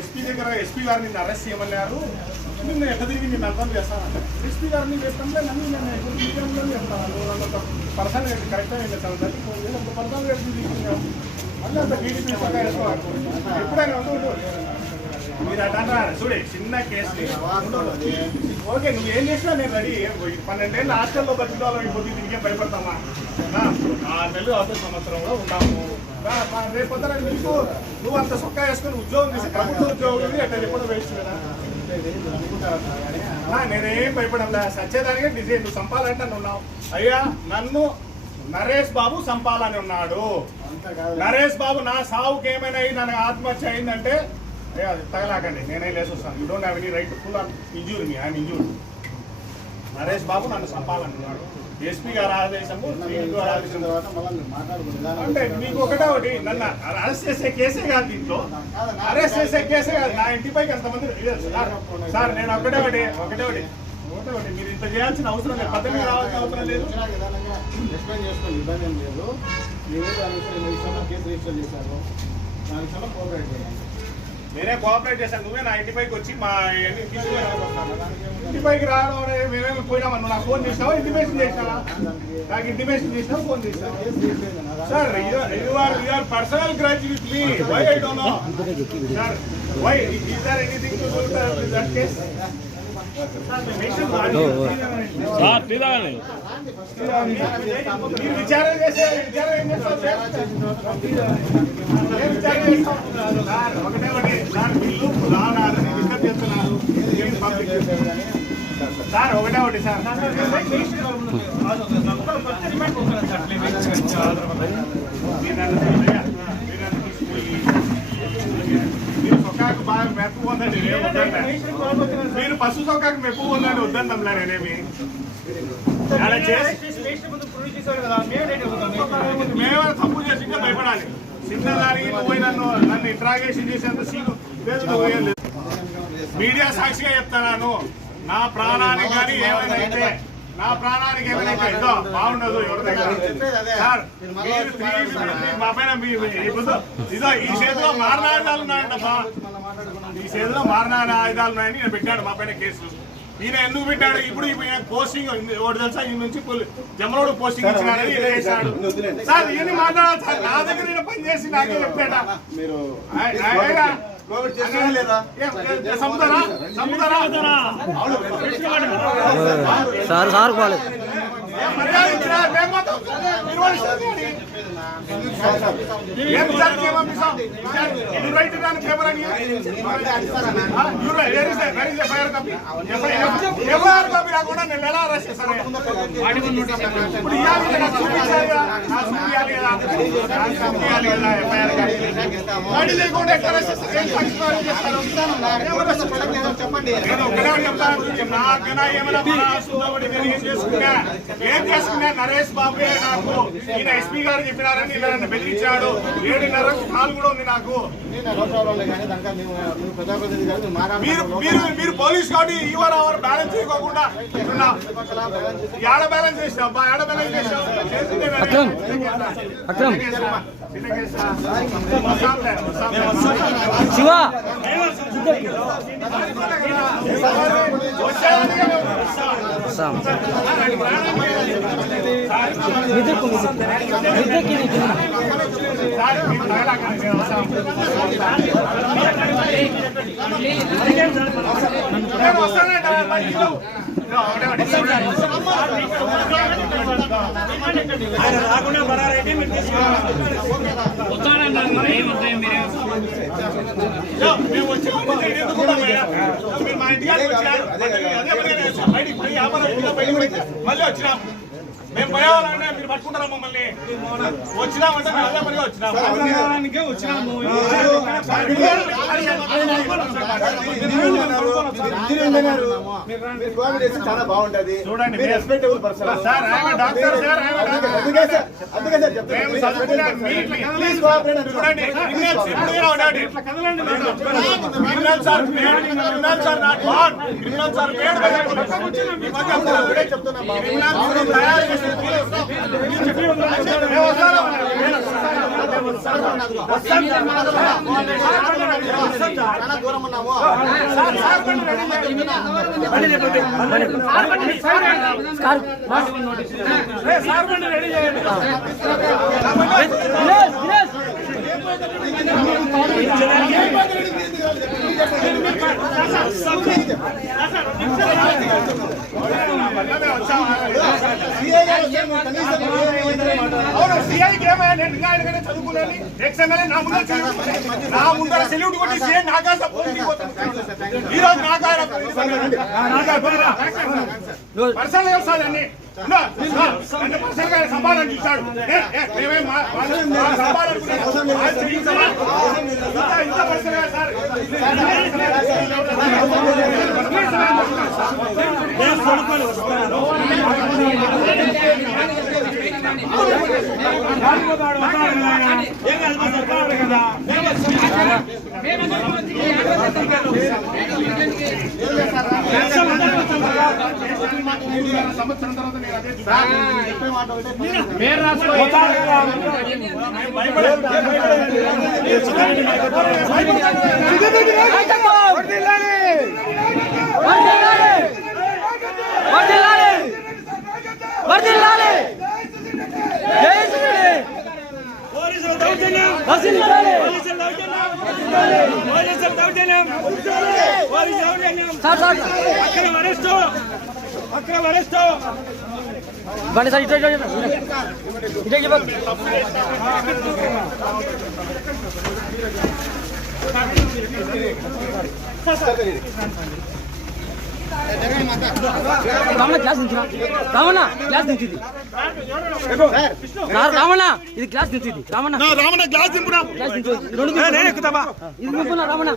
SP దగ్గర SP గారు నిన్ను అరెస్ట్ చేయమన్నారు, నిన్ను ఎట్ట తిరిగి నిన్ను అర్థం చేస్తానంట. ఎస్పీ గారిని చేస్తాంటే నన్ను నేను చెప్తాను పర్సనల్ రేట్ కరెక్ట్గా వెళ్ళాను దాన్ని ఒక పర్సనల్ రేట్ తీసుకున్నాను మళ్ళీ అంత టీడీపీ పక్క వేసుకోవాలి. ఎప్పుడైనా ఉండు మీరు అట్లా చూడే చిన్న కేసు ఓకే నువ్వు ఏం చేసినా నేను రెడీ. 12 ఏళ్ళు హాస్టల్లో బతికాలని కొద్ది తిరిగే భయపడతామా? 6 నెలలు అవతల సంవత్సరంలో ఉన్నాము. రేపు పొద్దున నీకు నువ్వు అంత సొక్కా వేసుకొని ఉద్యోగం చేసి ప్రభుత్వ ఉద్యోగం ఎట్లా చెప్పడం వేస్ట్ కదా. నేనేం భయపడంలా సచ్చేదానికే డిజైన్ నువ్వు చంపాలంటే ఉన్నావు. అయ్యా నన్ను నరేష్ బాబు చంపాలని ఉన్నాడు. నరేష్ బాబు నా సావుకి ఏమైనా అయ్యి నన్ను ఆత్మహత్య అయిందంటే అది తగలాకండి, నేనే లేసి వస్తాను. You don't have any right to full on injure me, I'm injured. Naresh Babu నన్ను చంపాలనుకున్నాడు. ఎస్పీ గారు ఆదేశము అంటే మీకు ఒకటి నన్ను అరెస్ట్ చేసే కేసే కాదు, దీంట్లో అరెస్ట్ చేసే కేసే కాదు. నా ఇంటిపైకి ఎంతమంది సార్ నేను ఒకటే మీరు ఇంత చేయాల్సిన అవసరం లేదు, పద్ధతి రావాల్సిన అవసరం లేదు. నేనే కోఆపరేట్ చేశాను, నువ్వే నా ఇంటిపైకి వచ్చి మా ఇంటిపైకి రావడం మేమేమి పోయినామా? నువ్వు నాకు ఫోన్ చేసినావా, ఇంటిమేషన్ చేసినావా? నాకు ఇంటిమేషన్ చేసినా ఫోన్ చేసినావు sir. Your personal grudge with me, why I don't know sir, why is there anything to do with that case? విచారణ చేసే విచారణ ఏం చేస్తారు సార్? ఒకటే సార్ వీళ్ళు రావాలని డిస్కస్ చేస్తున్నారు సార్. ఒకటి సార్ మీరు సొక్కాకు బాగా మెప్పు పొందండి, మీరు పశు సొక్కాకు మెప్పు పొందండి వద్దండి నేనేమి మేమైనా తప్పు చేసి భయపడాలి. చిన్నదానికి పోయి నన్ను ఇంట్రాగేషన్ చేసేంత సీను లేదు. మీడియా సాక్షిగా చెప్తాను, నా ప్రాణానికి కానీ ఏమైనా అయితే ఇదో బాగుండదు ఎవరి దగ్గర సార్. మా పైన ఇదో ఈ చేతిలో మారణ ఆయుధాలు ఉన్నాయంటమ్మా, ఈ చేతిలో మారణ ఆయుధాలు ఉన్నాయని నేను పెట్టాడు మా పైన కేసు. ఈయన ఎందుకు పెట్టాడు? ఇప్పుడు పోస్టింగ్ ఒకటి తెలుసా, ఈ నుంచి జమ్మలోడు పోస్టింగ్ ఇచ్చినాడని చేశాడు సార్. ఇవన్నీ మాట్లాడాలి సార్, నా దగ్గర ఈయన పని చేసి నాకే చెప్తాడా? సార్ సార్ కాలేదు ఏం చేసుకున్నా నరేష్ బాబు నాకు ఈయన ఎస్పీ గారు చెప్పినారని నన్ను బెదిరించాడు. 7:30 కాల్ కూడా ఉంది నాకు. మీరు పోలీస్ కాబట్టి ఈవర్ అవర్ బ్యాలెన్స్ చేయకోకుండా ఏడ బ్యాలెన్స్ చేసినావు అబ్బా, ఏడ బ్యాలెన్స్ చేసావు? శివ ఆయన రాకుండా బరారైతే మీరు మేము వచ్చి మీరు మా ఇంటికి మళ్ళీ వచ్చినాం. మేము పోయేవాళ్ళంటే మీరు పట్టుకుంటారా మమ్మల్ని? వచ్చినామంటే మేము అదే పనిగా వచ్చినాము. చాలా బాగుంటది. చూడండి respectable person sir, doctor sir, అందుకే సార్ చెప్తున్నా చాలా దూరం ఉన్నాము. అవును సిఐకి ఏమైనా నేను ఇంకా ఆయనగానే చదువుకున్నాను ఎక్స్ఎంఎల్ఏ నా ముందర సెల్యూట్ కొట్టి సిఐ నాకాశ ఈ రోజు పర్సనల్ వ్యవసాయాలు అన్ని పర్సనల్ గా సంపాదన చూస్తాడు ఇంత పర్సనల్ సార్ సంవత్సరం తర్వాత నేను అదే చెప్పే మాట బండి సార్ ఇటు రావణ క్లాస్ నుంచి రావణ క్లాస్ నుంచి రావణ ఇది క్లాస్ నుంచి రావణ రామన్న గ్లాస్ దింపురా క్లాస్ నుంచి ఇది రావణ